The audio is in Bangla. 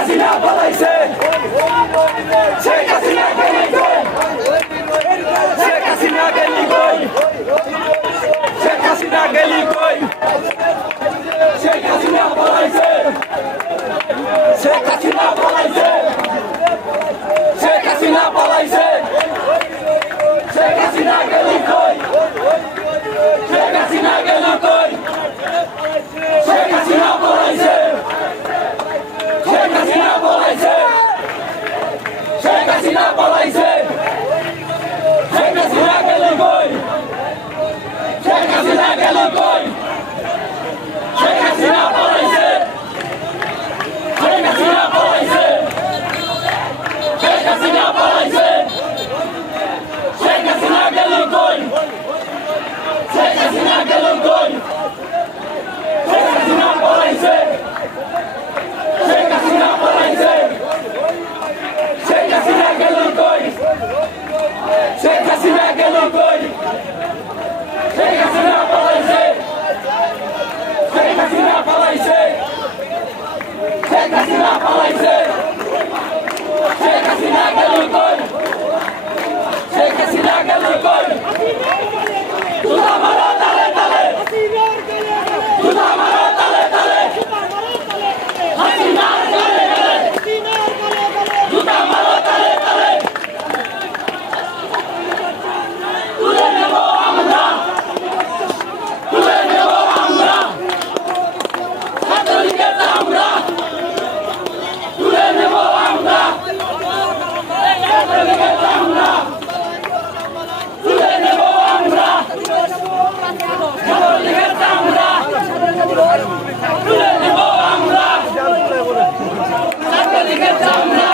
হাসিনা পালাইছে শেখ হাসিনা গেলি কই শেখ হাসিনা গেলি কই শেখ হাসিনা গেলি কই শেখ হাসিনা পালাইছে শেখ হাসিনা পালাইছে শেখ হাসিনা পালাইছে শেখ হাসিনা গেলি কই শেখ হাসিনা গেলি কই শেখ হাসিনা পালাইছে শেখ হাসিনা পালাইছে শেখ হাসিনা পালাইছে শেখ হাসিনা গেলি কই শেখ হাসিনা গেলি কই শেখ হাসিনা পালাইছে শেখ হাসিনা পালাইছে শেখ হাসিনা পালাইছে শেখ হাসিনা গেলি কই শেখ হাসিনা গেলি কই শেখ হাসিনা পালাইছে শেখ হাসিনা পালাইছে শেখ হাসিনা গেলি কই শেখ হাসিনা গেলি কই শেখ হাসিনা পালাইছে শেখ হাসিনা পালাইছে শেখ হাসিনা পালাইছে শেখ হাসিনা গেলি কই শেখ হাসিনা গেলি কই তুলা মারো তালে তালে তুলা মারো তালে তালে হাসিনার গলে গলে তুলা মারো তালে তালে তুলে নেব আমরা তুলে নেব আমরা ছাত্রলীগের আমরা তুলে নেব আমরা ছাত্রলীগের আমরা তুলে নেব আমরা ছাত্রলীগের আমরা তুলে নেব আমরা ছাত্রলীগের আমরা